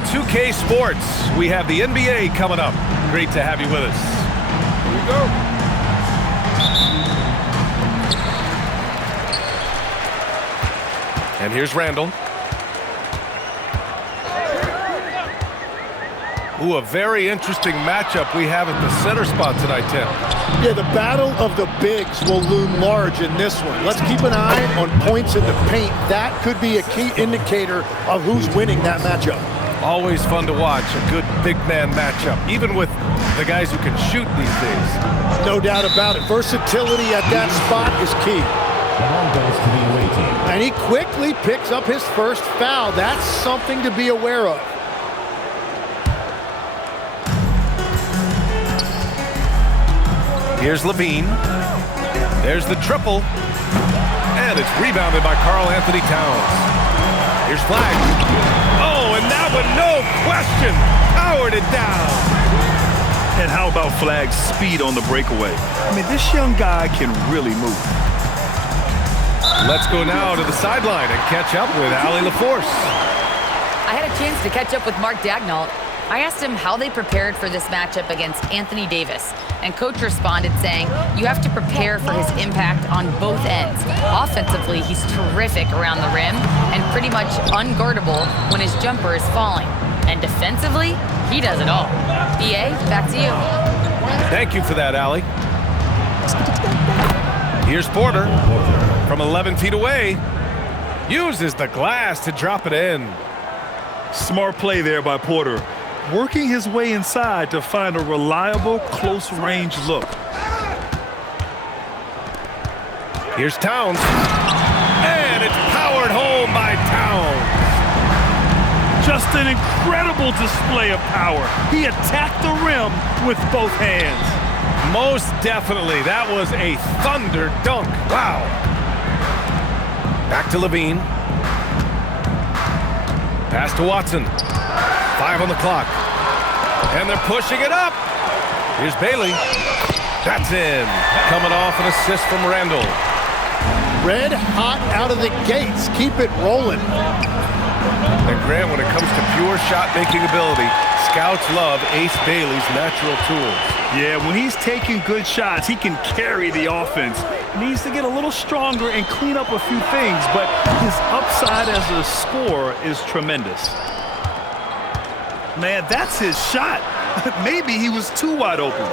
2K Sports, we have the NBA coming up. Great to have you with us. Here we go. And here's Randall. Ooh, a very interesting matchup we have at the center spot tonight, Tim. Yeah, the battle of the bigs will loom large in this one. Let's keep an eye on points in the paint. That could be a key indicator of who's winning that matchup. Always fun to watch a good big man matchup, even with the guys who can shoot these days. No doubt about it. Versatility at that spot is key. And he quickly picks up his first foul. That's something to be aware of. Here's Levine. There's the triple. And it's rebounded by Karl-Anthony Towns. Here's Flag. Oh, and that one, no question, powered it down. And how about Flag's speed on the breakaway? I mean, this young guy can really move. Let's go now to the sideline and catch up with Allie LaForce. I had a chance to catch up with Mark Daigneault. I asked him how they prepared for this matchup against Anthony Davis, and Coach responded saying, you have to prepare for his impact on both ends. Offensively, he's terrific around the rim and pretty much unguardable when his jumper is falling. And defensively, he does it all. BA, back to you. Thank you for that, Allie. Here's Porter from 11 feet away. Uses the glass to drop it in. Smart play there by Porter, working his way inside to find a reliable close-range look. Here's Towns. And it's powered home by Towns. Just an incredible display of power. He attacked the rim with both hands. Most definitely. That was a thunder dunk. Wow. Back to Levine. Pass to Watson. 5 on the clock. And they're pushing it up. Here's Bailey. That's in. Coming off an assist from Randall. Red hot out of the gates. Keep it rolling. And Grant, when it comes to pure shot-making ability, scouts love Ace Bailey's natural tools. Yeah, when he's taking good shots, he can carry the offense. He needs to get a little stronger and clean up a few things, but his upside as a scorer is tremendous. Man, that's his shot. Maybe he was too wide open.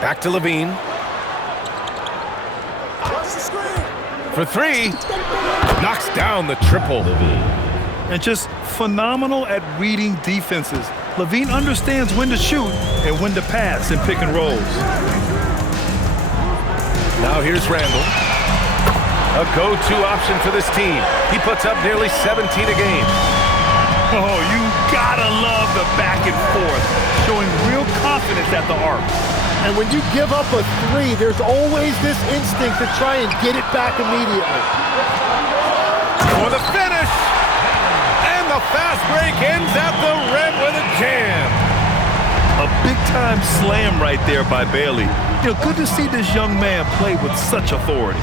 Back to Levine. For 3. Knocks down the triple. And just phenomenal at reading defenses. Levine understands when to shoot and when to pass in pick and rolls. Now here's Randall. A go-to option for this team. He puts up nearly 17 a game. Oh, you gotta love the back and forth, showing real confidence at the arc. And when you give up a 3, there's always this instinct to try and get it back immediately. For the finish! And the fast break ends at the rim with a jam. A big-time slam right there by Bailey. You know, good to see this young man play with such authority.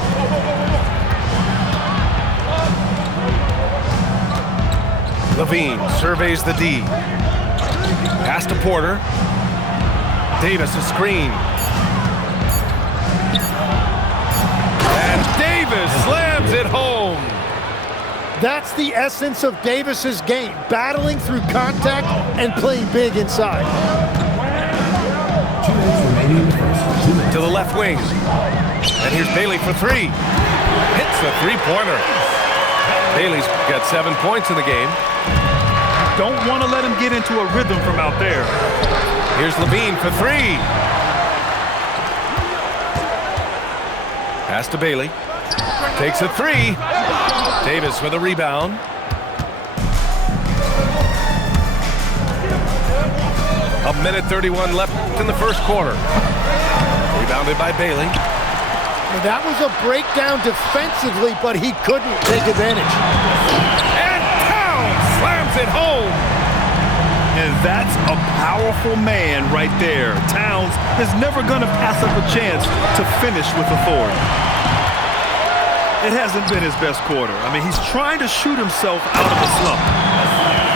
Levine surveys the D. Pass to Porter. Davis a screen. And Davis slams it home. That's the essence of Davis's game, battling through contact and playing big inside. To the left wing. And here's Bailey for 3. Hits the three-pointer. Bailey's got 7 points in the game. Don't want to let him get into a rhythm from out there. Here's Levine for 3. Pass to Bailey. Takes a 3. Davis with a rebound. A minute 31 left in the first quarter. Rebounded by Bailey. That was a breakdown defensively, but he couldn't take advantage. And Towns slams it home. And that's a powerful man right there. Towns is never going to pass up a chance to finish with authority. It hasn't been his best quarter. I mean, he's trying to shoot himself out of a slump.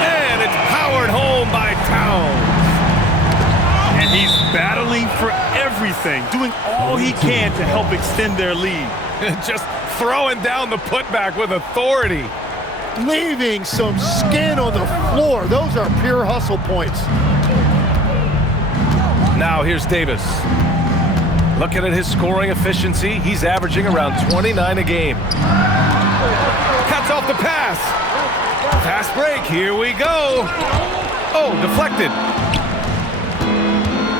And it's powered home by Towns. And he's battling for everything, doing all he can to help extend their lead. Just throwing down the putback with authority. Leaving some skin on the floor. Those are pure hustle points. Now here's Davis. Looking at his scoring efficiency, he's averaging around 29 a game. Cuts off the pass. Fast break, here we go. Oh, deflected.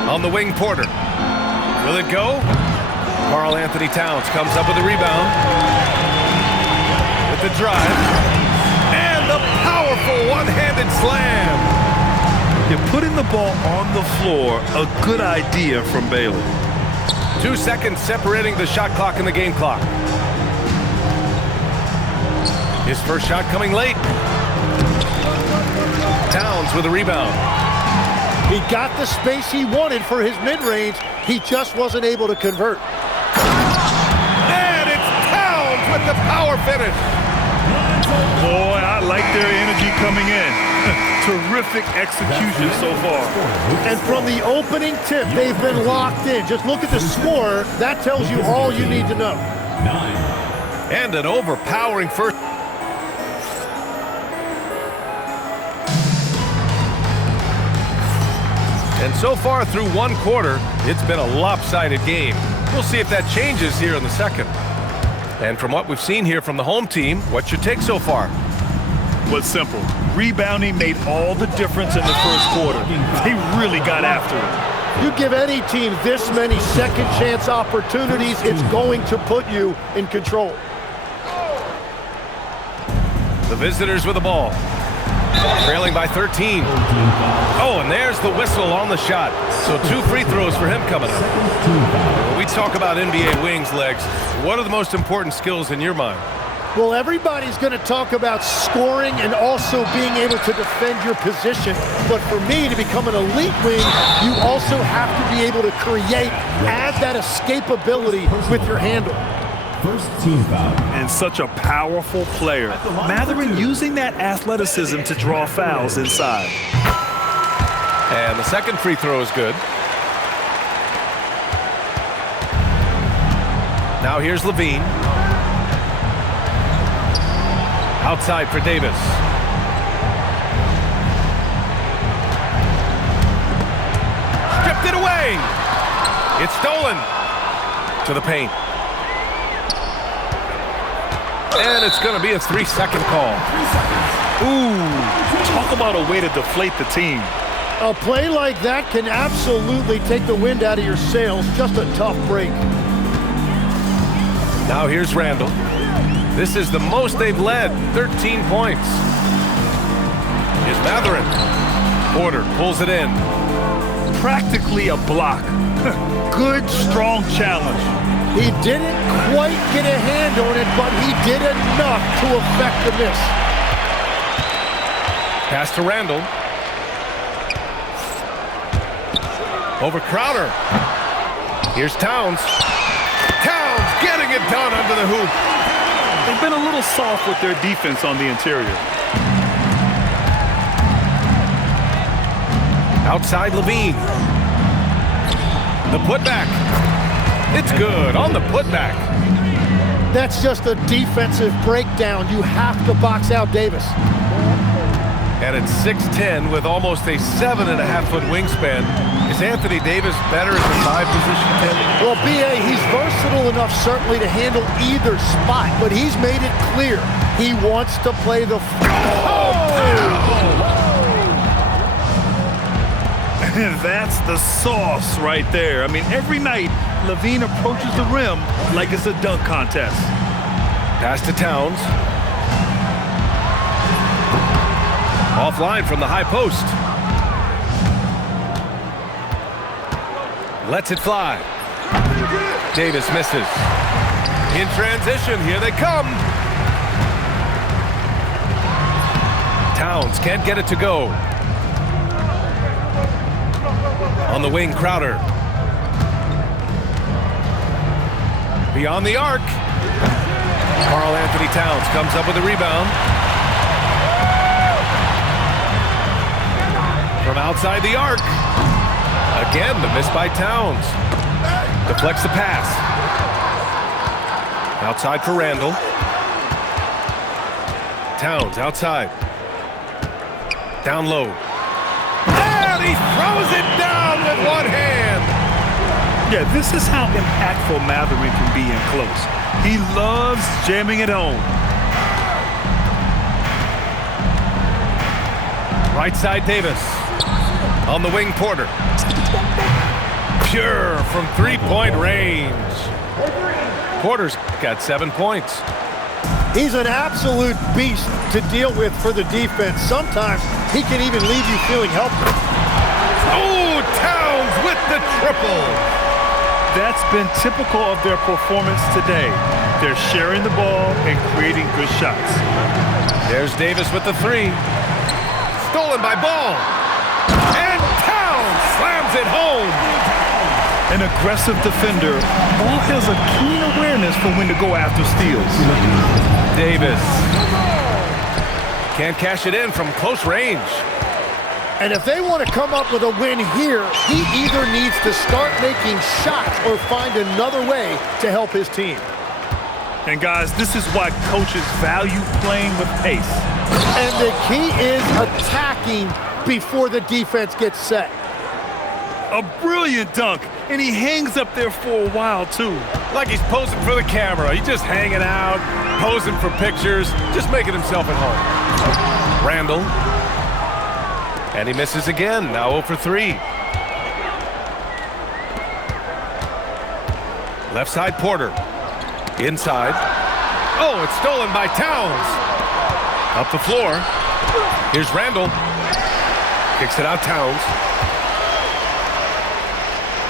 On the wing, Porter. Will it go? Karl Anthony Towns comes up with a rebound. With the drive. And the powerful one-handed slam. You're putting the ball on the floor, a good idea from Baylor. 2 seconds separating the shot clock and the game clock. His first shot coming late. Towns with a rebound. He got the space he wanted for his mid-range. He just wasn't able to convert. And it's Towns with the power finish. Boy, I like their energy coming in. Terrific execution so far. And from the opening tip, they've been locked in. Just look at the score. That tells you all you need to know. And an overpowering first. And so far through one quarter, it's been a lopsided game. We'll see if that changes here in the second. And from what we've seen here from the home team, what's your take so far? Was simple. Rebounding made all the difference in the first quarter. They really got after it. You give any team this many second chance opportunities, it's going to put you in control. The visitors with the ball. Trailing by 13. Oh, and there's the whistle on the shot. So 2 free throws for him coming up. When we talk about NBA wings, Legs, what are the most important skills in your mind? Well, everybody's going to talk about scoring and also being able to defend your position. But for me, to become an elite wing, you also have to be able to create, add that escapability with your handle. First team foul. And such a powerful player. Mathurin using that athleticism to draw fouls inside. And the second free throw is good. Now here's Levine. Outside for Davis. Stripped it away. It's stolen. To the paint. And it's going to be a 3-second call. Ooh, talk about a way to deflate the team. A play like that can absolutely take the wind out of your sails. Just a tough break. Now here's Randall. This is the most they've led, 13 points. Here's Mathurin. Porter pulls it in. Practically a block. Good, strong challenge. He didn't quite get a hand on it, but he did enough to affect the miss. Pass to Randall. Over Crowder. Here's Towns. Towns getting it done under the hoop. They've been a little soft with their defense on the interior. Outside Levine. The putback. It's good on the putback. That's just a defensive breakdown. You have to box out Davis. And at 6'10" with almost a 7.5-foot wingspan, is Anthony Davis better at the 5 position, Tim? Well, B.A., he's versatile enough certainly to handle either spot, but he's made it clear he wants to play the... That's the sauce right there. I mean, every night, Levine approaches the rim like it's a dunk contest. Pass to Towns. Offline from the high post. Lets it fly. Davis misses. In transition, here they come. Towns can't get it to go. On the wing, Crowder. Beyond the arc. Karl Anthony Towns comes up with a rebound. From outside the arc. Again, the miss by Towns. Deflects the pass. Outside for Randall. Towns outside. Down low. And he throws it down with one hand. Yeah, this is how impactful Mathurin can be in close. He loves jamming it home. Right side Davis. On the wing, Porter. Pure from three-point range. Porter's got 7 points. He's an absolute beast to deal with for the defense. Sometimes he can even leave you feeling helpless. Oh, Towns with the triple. That's been typical of their performance today. They're sharing the ball and creating good shots. There's Davis with the three. Stolen by Ball. And Towns slams it home. An aggressive defender. Ball has a keen awareness for when to go after steals. Davis can't cash it in from close range. And if they want to come up with a win here, he either needs to start making shots or find another way to help his team. And guys, this is why coaches value playing with pace. And the key is attacking before the defense gets set. A brilliant dunk, and he hangs up there for a while too. Like he's posing for the camera. He's just hanging out, posing for pictures, just making himself at home. Randall. And he misses again, now 0 for 3. Left side Porter. Inside. Oh, it's stolen by Towns. Up the floor. Here's Randall. Kicks it out Towns.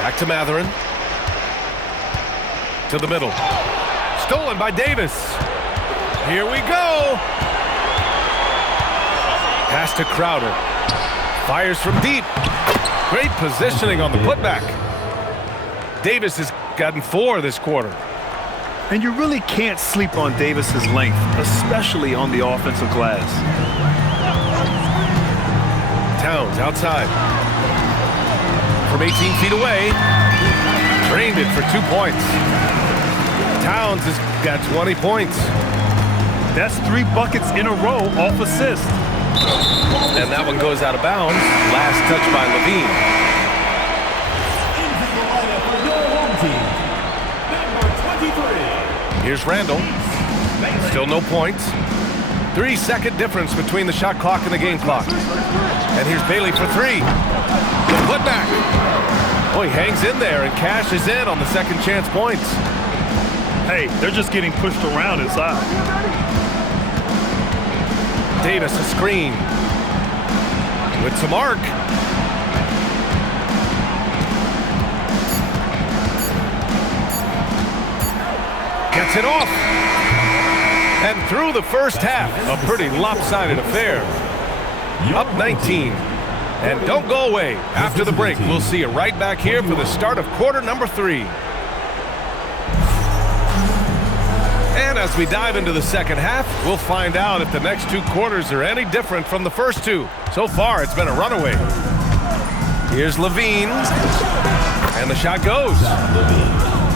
Back to Mathurin. To the middle. Stolen by Davis. Here we go. Pass to Crowder. Fires from deep. Great positioning on the putback. Davis has gotten 4 this quarter. And you really can't sleep on Davis's length, especially on the offensive glass. Towns outside. From 18 feet away. Drained it for 2 points. Towns has got 20 points. That's 3 buckets in a row off assist. And that one goes out of bounds. Last touch by Levine. Here's Randall. Still no points. 3-second difference between the shot clock and the game clock. And here's Bailey for 3. The putback. Oh, he hangs in there and cashes in on the second chance points. Hey, they're just getting pushed around inside. Davis a screen. With some arc. Gets it off. And through the first half, a pretty lopsided affair. Up 19. And don't go away. After the break, we'll see you right back here for the start of quarter number 3. And as we dive into the second half, we'll find out if the next 2 quarters are any different from the first 2. So far, it's been a runaway. Here's Levine. And the shot goes.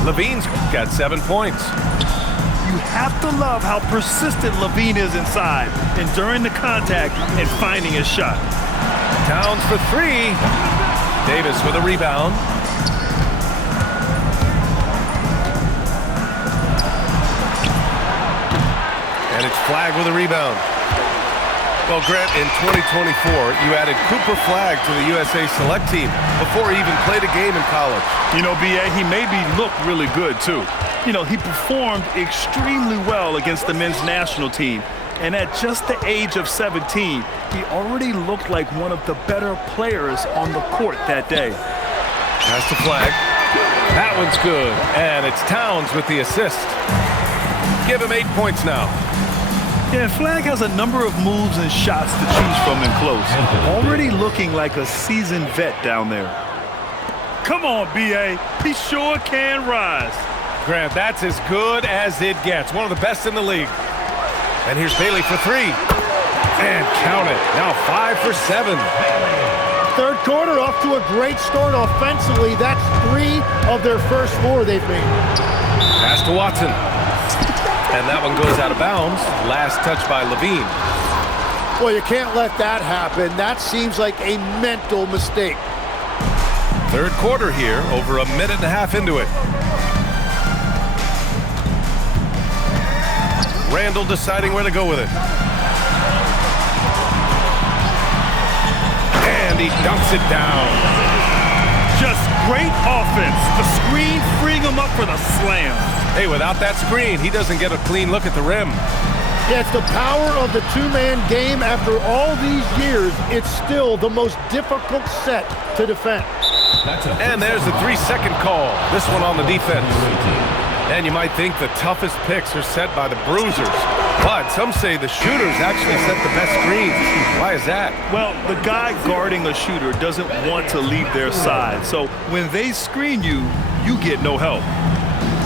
Levine's got 7 points. You have to love how persistent Levine is inside, enduring the contact and finding his shot. Towns for 3. Davis with a rebound. And it's Flagg with a rebound. Well, Grant, in 2024, you added Cooper Flagg to the USA Select team before he even played a game in college. You know, B.A., he maybe looked really good, too. You know, he performed extremely well against the men's national team. And at just the age of 17, he already looked like one of the better players on the court that day. Pass to Flagg. That one's good. And it's Towns with the assist. Give him 8 points now. Yeah, Flagg has a number of moves and shots to choose from in close. Already looking like a seasoned vet down there. Come on, B.A. He sure can rise. Grant, that's as good as it gets. One of the best in the league. And here's Bailey for three. And count it. Now 5 for 7. Third quarter off to a great start offensively. That's 3 of their first 4 they've made. Pass to Watson. And that one goes out of bounds. Last touch by Levine. Well, you can't let that happen. That seems like a mental mistake. Third quarter here, over a minute and a half into it. Randall deciding where to go with it. And he dunks it down. Just great offense. The screen freeing him up for the slam. Hey, without that screen, he doesn't get a clean look at the rim. Yeah, it's the power of the two-man game. After all these years, it's still the most difficult set to defend. And there's the 3-second call. This one on the defense. And you might think the toughest picks are set by the bruisers. But some say the shooters actually set the best screens. Why is that? Well, the guy guarding a shooter doesn't want to leave their side. So when they screen you, you get no help.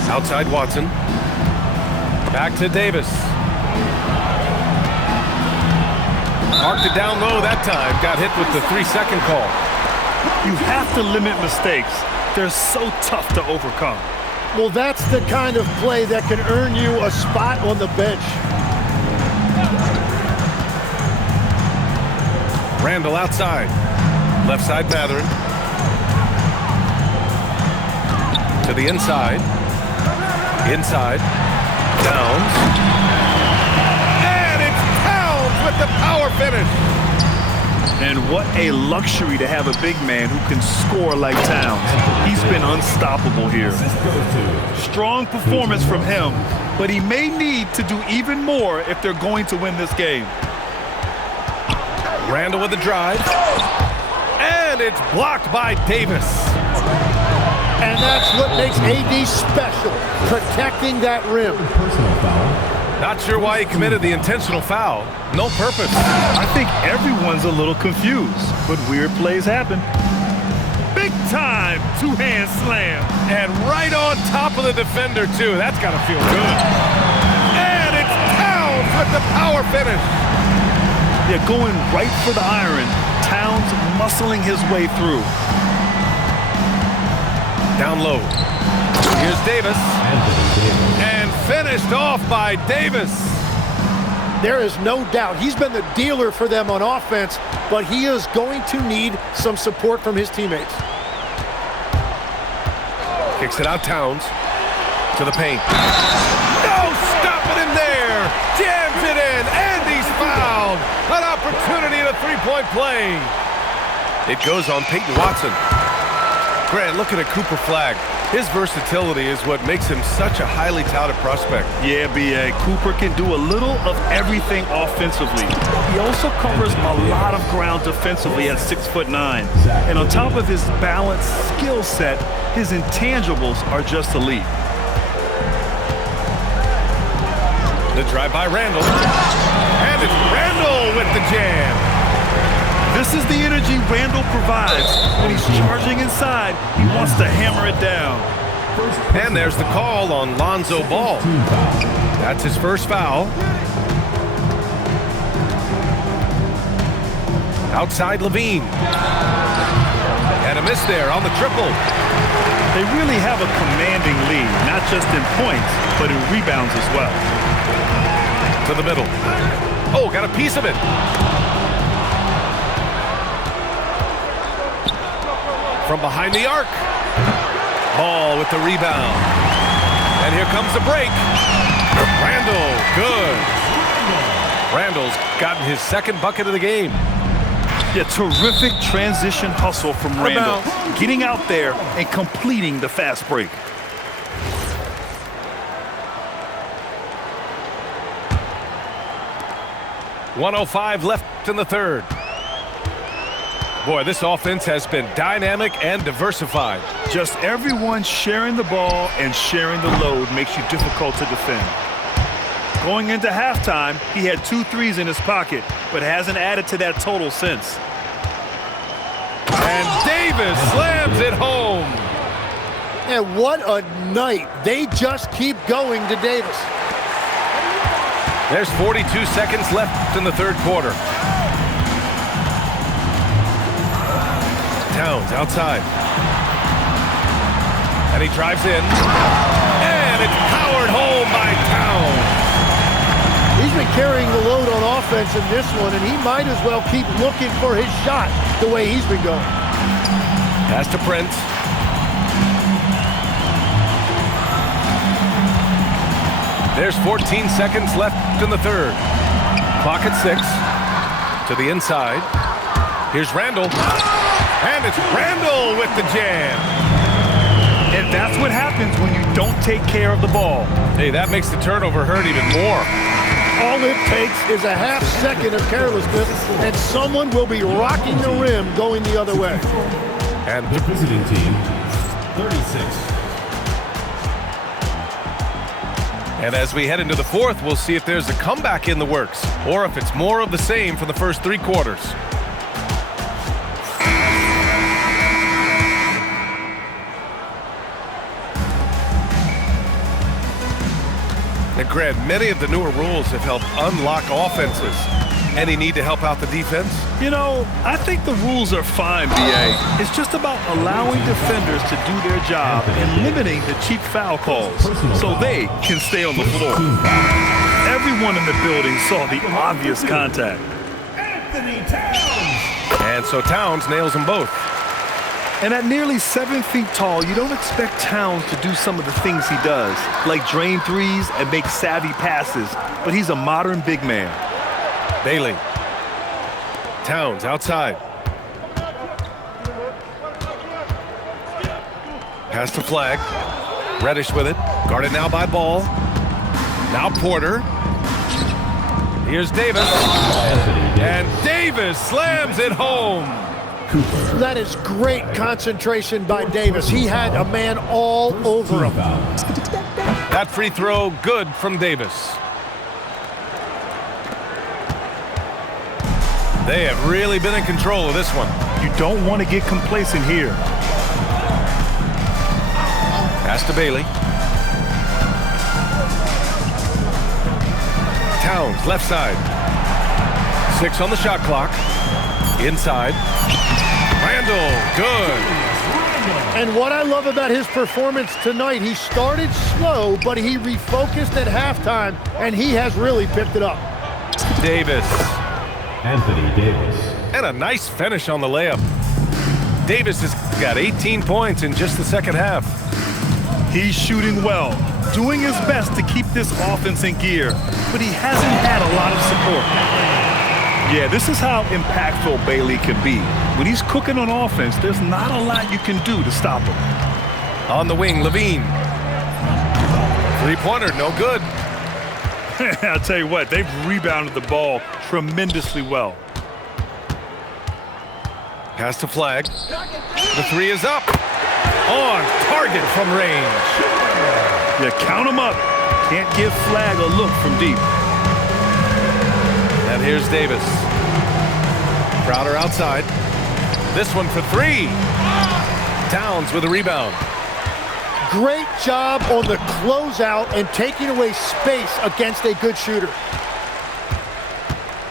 Outside Watson. Back to Davis. Marked it down low that time. Got hit with the 3-second call. You have to limit mistakes. They're so tough to overcome. Well, that's the kind of play that can earn you a spot on the bench. Randall outside. Left side Mathurin. To the inside. Inside. Downs. And it's Towns with the power finish. And what a luxury to have a big man who can score like Towns. He's been unstoppable here. Strong performance from him, but he may need to do even more if they're going to win this game. Randall with the drive. And it's blocked by Davis. And that's what makes AD special, protecting that rim. Personal foul. Not sure why he committed the intentional foul. No purpose. I think everyone's a little confused, but weird plays happen. Big time two-hand slam. And right on top of the defender, too. That's got to feel good. And it's Towns with the power finish. Yeah, going right for the iron. Towns muscling his way through. Down low. Here's Davis. And finished off by Davis. There is no doubt he's been the dealer for them on offense, but he is going to need some support from his teammates. Kicks it out Towns to the paint. No stopping him there. Jams it in, and he's fouled. An opportunity at a three-point play. It goes on Peyton Watson. Grant, looking at Cooper Flagg. His versatility is what makes him such a highly touted prospect. Yeah, B.A. Cooper can do a little of everything offensively. He also covers a lot of ground defensively at 6'9". And on top of his balanced skill set, his intangibles are just elite. The drive by Randall. And it's Randall with the jam. This is the energy Randall provides. When he's charging inside, he wants to hammer it down. And there's the call on Lonzo Ball. That's his first foul. Outside Levine. And a miss there on the triple. They really have a commanding lead, not just in points, but in rebounds as well. To the middle. Oh, got a piece of it. From behind the arc. Ball with the rebound. And here comes the break. Randall, good. Randall's gotten his second bucket of the game. Yeah, terrific transition hustle from Randall. Getting out there and completing the fast break. .105 left in the third. Boy, this offense has been dynamic and diversified. Just everyone sharing the ball and sharing the load makes you difficult to defend. Going into halftime, he had 2 threes in his pocket, but hasn't added to that total since. And Davis slams it home. And what a night. They just keep going to Davis. There's 42 seconds left in the third quarter. Towns outside. And he drives in. And it's powered home by Towns. He's been carrying the load on offense in this one, and he might as well keep looking for his shot the way he's been going. Pass to Prince. There's 14 seconds left in the third. Clock at 6. To the inside. Here's Randall. And it's Randall with the jam. And that's what happens when you don't take care of the ball. Hey, that makes the turnover hurt even more. All it takes is a half second of carelessness, and someone will be rocking the rim going the other way. And The visiting team, 36. And as we head into the fourth, we'll see if there's a comeback in the works or if it's more of the same for the first 3 quarters. And Grant, many of the newer rules have helped unlock offenses. Any need to help out the defense? You know, I think the rules are fine, B.A. It's just about allowing defenders to do their job and limiting the cheap foul calls so they can stay on the floor. Everyone in the building saw the obvious contact. And so Towns nails them both. And at nearly 7 feet tall, you don't expect Towns to do some of the things he does, like drain threes and make savvy passes, but he's a modern big man. Bailey. Towns outside. Pass to Flag. Reddish with it. Guarded now by Ball. Now Porter. Here's Davis. And Davis slams it home. Cooper. That is great concentration by Davis. He had a man all over him. That free throw good from Davis. They have really been in control of this one. You don't want to get complacent here. Pass to Bailey. Towns, left side. 6 on the shot clock. Inside. Randall, good. And what I love about his performance tonight, he started slow, but he refocused at halftime, and he has really picked it up. Davis. Anthony Davis. And a nice finish on the layup. Davis has got 18 points in just the second half. He's shooting well, doing his best to keep this offense in gear, but he hasn't had a lot of support. Yeah, this is how impactful Bailey can be. When he's cooking on offense, there's not a lot you can do to stop him. On the wing, Levine. Three-pointer, no good. I'll tell you what, they've rebounded the ball tremendously well. Pass to Flag. The 3 is up. On target from range. Yeah, count him up. Can't give Flag a look from deep. And here's Davis. Crowder outside. This one for 3. Towns with a rebound. Great job on the closeout and taking away space against a good shooter.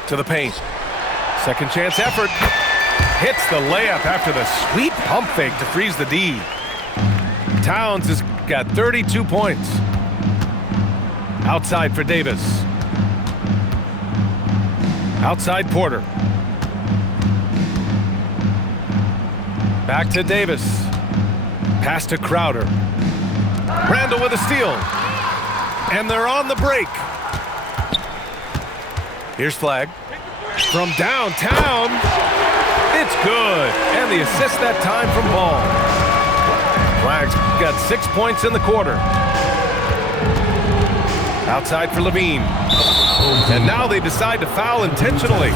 To the paint. Second chance effort. Hits the layup after the sweet pump fake to freeze the D. Towns has got 32 points. Outside for Davis. Outside Porter. Back to Davis. Pass to Crowder. Randall with a steal. And they're on the break. Here's Flag. From downtown. It's good. And the assist that time from Ball. Flag's got 6 points in the quarter. Outside for Levine. And now they decide to foul intentionally.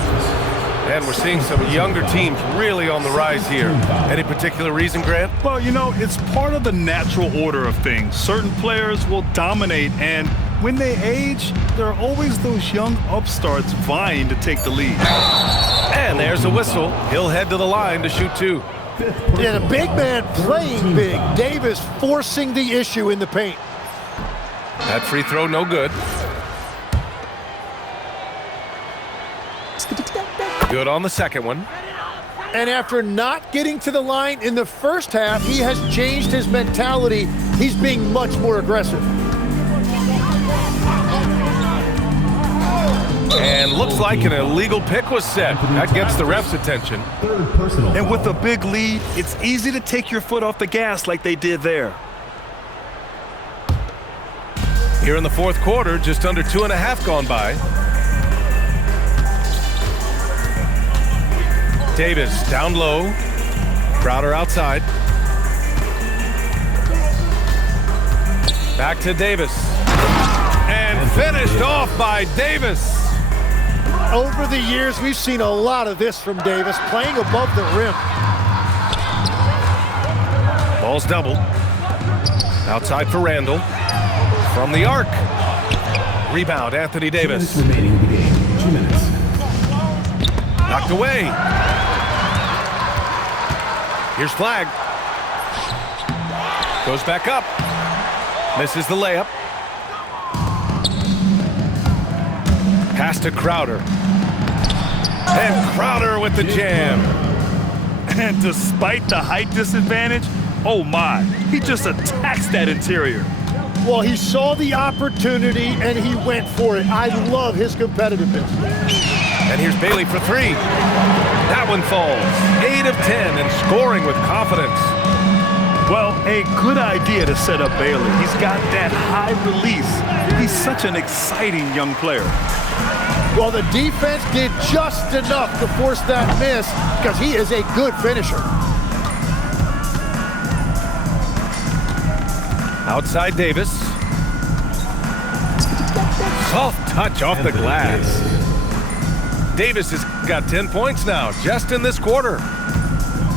And we're seeing some younger teams really on the rise here. Any particular reason, Grant? Well, you know, it's part of the natural order of things. Certain players will dominate, and when they age, there are always those young upstarts vying to take the lead. And there's a whistle. He'll head to the line to shoot 2. Yeah, the big man playing big. Davis forcing the issue in the paint. That free throw no good. Good on the second one. And after not getting to the line in the first half, he has changed his mentality. He's being much more aggressive. And looks like an illegal pick was set. That gets the ref's attention. Third personal And with foul. a big lead, it's easy to take your foot off the gas like they did there. Here in the fourth quarter, just under 2.5 gone by. Davis down low. Crowder outside. Back to Davis. And finished off by Davis. Over the years, we've seen a lot of this from Davis, playing above the rim. Ball's doubled. Outside for Randall. From the arc. Rebound, Anthony 2 minutes Davis. remaining in the game. 2 minutes. Knocked away. Here's Flag. Goes back up. Misses the layup. Pass to Crowder. And Crowder with the jam. And despite the height disadvantage, oh my, he just attacks that interior. Well, he saw the opportunity and he went for it. I love his competitiveness. And here's Bailey for three. That one falls. 8 of 10 and scoring with confidence. Well, a good idea to set up Bailey. He's got that high release. He's such an exciting young player. Well, the defense did just enough to force that miss because he is a good finisher. Outside Davis. Soft touch off the glass. Davis has got 10 points now, just in this quarter.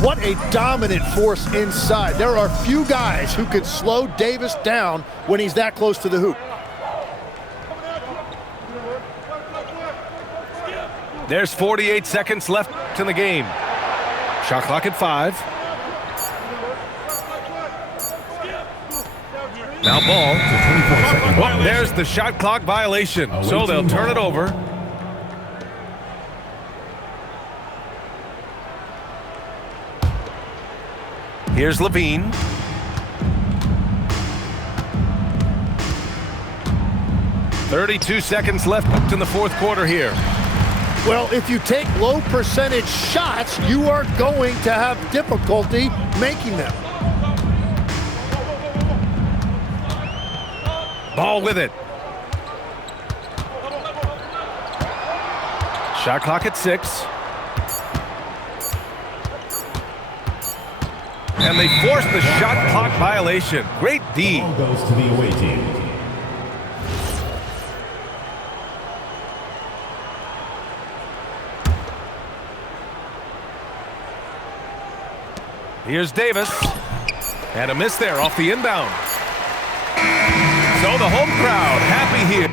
What a dominant force inside. There are few guys who can slow Davis down when he's that close to the hoop. There's 48 seconds left in the game. Shot clock at 5. Now ball. 24 seconds. Well, there's the shot clock violation, so they'll turn it over. Here's Levine. .32 seconds left in the fourth quarter here. Well, if you take low percentage shots, you are going to have difficulty making them. Ball with it. Shot clock at 6. And they force the shot clock violation. Great D. Ball goes to the away team. Here's Davis. And a miss there off the inbound. So the home crowd happy here.